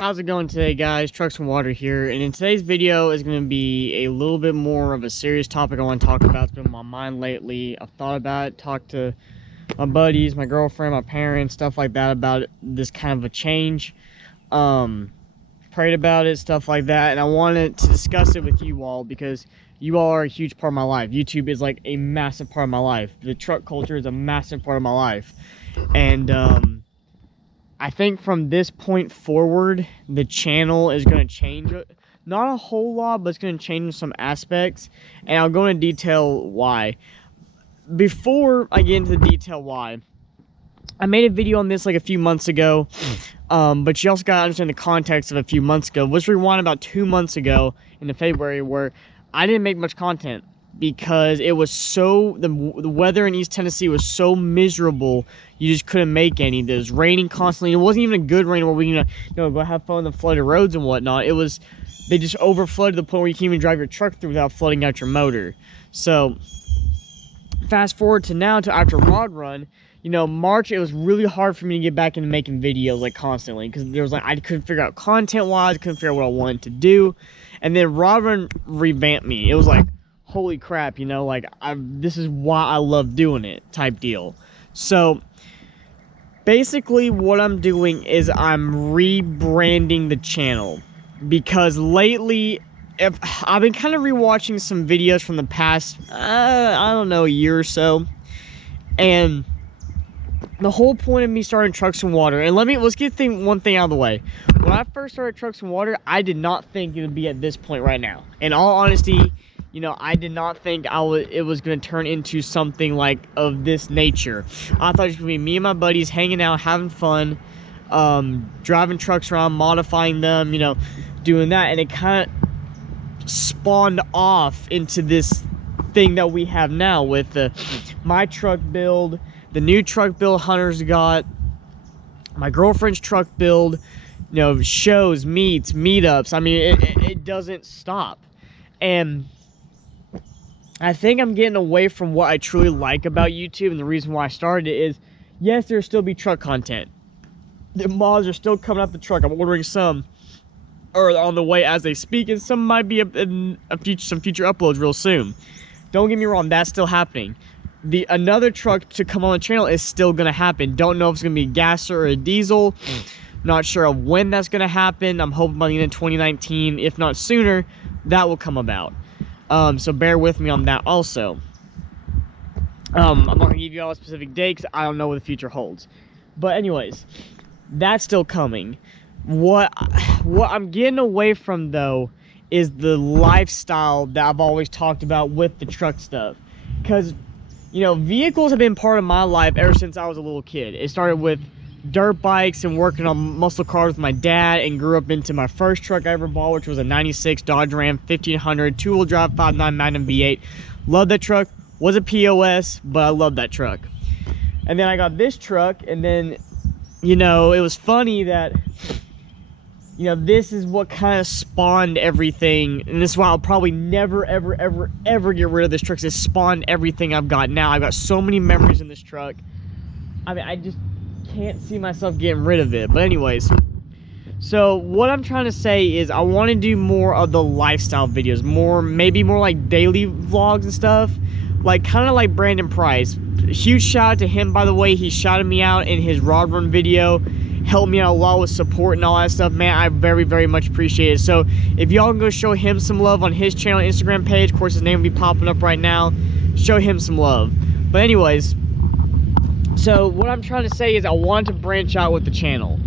How's it going today, guys? Trucks and Water here, and in today's video is going to be a little bit more of a serious topic I want to talk about. It's been on my mind lately. I've thought about it, talked to my buddies, my girlfriend, my parents, stuff like that about this kind of a change. Prayed about it, stuff like that, and I wanted to discuss it with you all because you all are a huge part of my life. YouTube is like a massive part of my life. The truck culture is a massive part of my life, and I think from this point forward, the channel is going to change. Not a whole lot, but it's going to change in some aspects. And I'll go into detail why. Before I get into the detail why, I made a video on this like a few months ago. But you also got to understand the context of a few months ago. Let's rewind about 2 months ago in February where I didn't make much content. Because it was so, the weather in East Tennessee was so miserable, you just couldn't make any. It was raining constantly. It wasn't even a good rain where we can, go have fun on the flooded roads and whatnot. It was, they just overflooded to the point where you can't even drive your truck through without flooding out your motor. So, fast forward to now, to after Rod Run, March, it was really hard for me to get back into making videos, like, constantly. Because there was, like, I couldn't figure out content-wise, couldn't figure out what I wanted to do. And then Rod Run revamped me. It was like, holy crap, this is why I love doing it type deal. So basically what I'm doing is I'm rebranding the channel, because lately I've been kind of rewatching some videos from the past I don't know, a year or so, and the whole point of me starting Trucks and Water, and let's get one thing out of the way. When I first started Trucks and Water, I did not think it would be at this point right now. In all honesty, I did not think it was going to turn into something like of this nature. I thought it was going to be me and my buddies hanging out, having fun, driving trucks around, modifying them, doing that. And it kind of spawned off into this thing that we have now with my truck build, the new truck build Hunter's got, my girlfriend's truck build, shows, meetups. I mean, it doesn't stop. And I think I'm getting away from what I truly like about YouTube, and the reason why I started it is, yes, there'll still be truck content. The mods are still coming up the truck. I'm ordering some, or on the way as they speak, and some might be some future uploads real soon. Don't get me wrong, that's still happening. Another truck to come on the channel is still going to happen. Don't know if it's going to be a gas or a diesel. Not sure of when that's going to happen. I'm hoping by the end of 2019, if not sooner, that will come about. So bear with me on that also. I'm not going to give you all a specific date because I don't know what the future holds. But anyways, that's still coming. What I'm getting away from, though, is the lifestyle that I've always talked about with the truck stuff. Because, vehicles have been part of my life ever since I was a little kid. It started with dirt bikes and working on muscle cars with my dad, and grew up into my first truck I ever bought, which was a 96 Dodge Ram 1500 two-wheel drive 5.9 Magnum V8. Loved that truck. Was a POS, but I loved that truck. And then I got this truck, and then it was funny that this is what kind of spawned everything, and this is why I'll probably never ever get rid of this truck. It spawned everything I've got now. I've got so many memories in this truck. I mean, I just can't see myself getting rid of it. But anyways, so what I'm trying to say is I want to do more of the lifestyle videos, maybe more like daily vlogs and stuff, like kind of like Brandon Price. Huge shout out to him, by the way. He shouted me out in his Rod Run video, helped me out a lot with support and all that stuff. Man, I very much appreciate it. So if y'all can go show him some love on his channel, Instagram page, of course his name will be popping up right now, show him some love. But anyways, so what I'm trying to say is I want to branch out with the channel.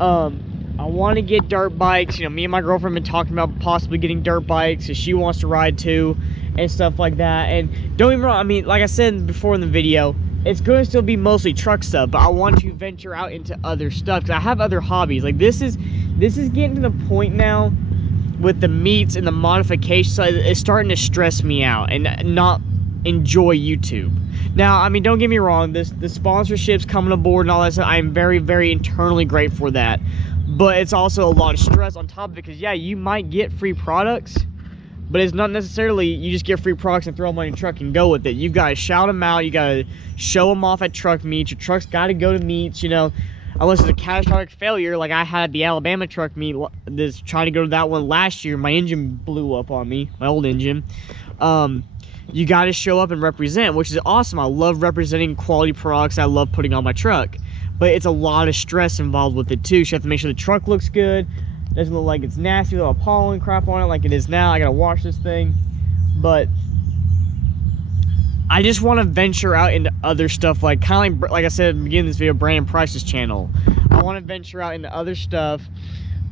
I want to get dirt bikes. Me and my girlfriend have been talking about possibly getting dirt bikes because she wants to ride too and stuff like that. And don't get me wrong, I mean, like I said before in the video, it's going to still be mostly truck stuff, but I want to venture out into other stuff because I have other hobbies. Like this is getting to the point now with the meats and the modification side. It's starting to stress me out and not enjoy YouTube. Now, I mean, don't get me wrong, the sponsorships coming aboard and all that stuff, I'm very internally grateful for that. But it's also a lot of stress on top of it because, yeah, you might get free products, but it's not necessarily you just get free products and throw them on your truck and go with it. You've got to shout them out. You got to show them off at truck meets. Your truck's got to go to meets, you know, unless it's a catastrophic failure like I had at the Alabama truck meet. This trying to go to that one last year, my engine blew up on me, my old engine. You got to show up and represent, which is awesome. I love representing quality products I love putting on my truck, but it's a lot of stress involved with it too. So you have to make sure the truck looks good, doesn't look like it's nasty with all pollen crap on it like it is now. I gotta wash this thing, but I just want to venture out into other stuff, like kind of like I said at the beginning of this video, Brandon Price's channel. I want to venture out into other stuff.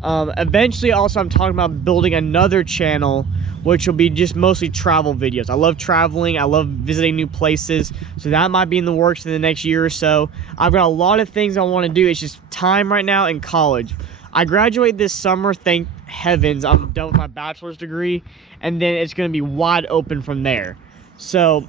Eventually, also, I'm talking about building another channel, which will be just mostly travel videos. I love traveling. I love visiting new places. So that might be in the works in the next year or so. I've got a lot of things I want to do. It's just time right now in college. I graduate this summer, thank heavens. I'm done with my bachelor's degree, and then it's going to be wide open from there. So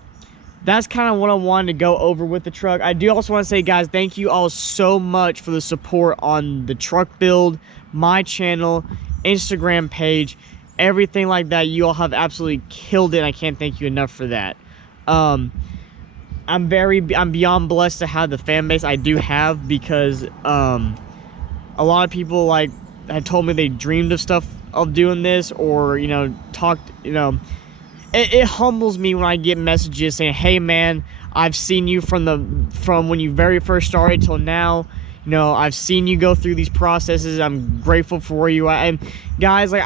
that's kind of what I wanted to go over with the truck. I do also want to say, guys, thank you all so much for the support on the truck build, my channel, Instagram page, everything like that. You all have absolutely killed it. I can't thank you enough for that. I'm beyond blessed to have the fan base I do have, because a lot of people like had told me they dreamed of stuff of doing this, or you know, talked, you know, it humbles me when I get messages saying, hey man, I've seen you from when you very first started till now. You know, I've seen you go through these processes. I'm grateful for where you are. And guys, like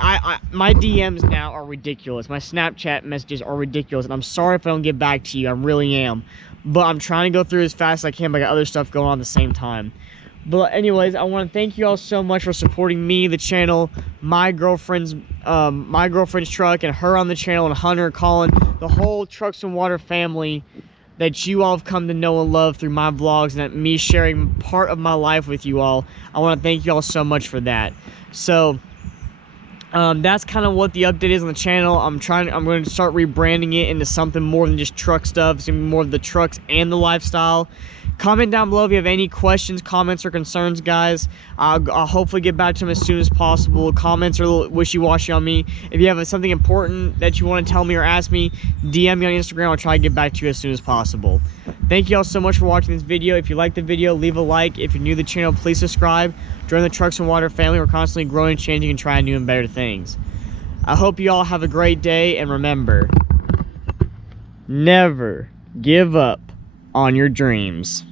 my DMs now are ridiculous. My Snapchat messages are ridiculous, and I'm sorry if I don't get back to you. I really am, but I'm trying to go through as fast as I can, but I got other stuff going on at the same time. But anyways, I want to thank you all so much for supporting me, the channel, my girlfriend's truck, and her on the channel, and Hunter, Colin, the whole Trucks and Water family that you all have come to know and love through my vlogs, and that me sharing part of my life with you all. I want to thank you all so much for that. So that's kind of what the update is on the channel. I'm going to start rebranding it into something more than just truck stuff. It's going to be more of the trucks and the lifestyle. Comment down below if you have any questions, comments, or concerns, guys. I'll hopefully get back to them as soon as possible. Comments are a little wishy-washy on me. If you have something important that you want to tell me or ask me, DM me on Instagram. I'll try to get back to you as soon as possible. Thank you all so much for watching this video. If you liked the video, leave a like. If you're new to the channel, please subscribe. Join the Trucks and Water family. We're constantly growing, changing, and trying new and better things. I hope you all have a great day, and remember, never give up on your dreams.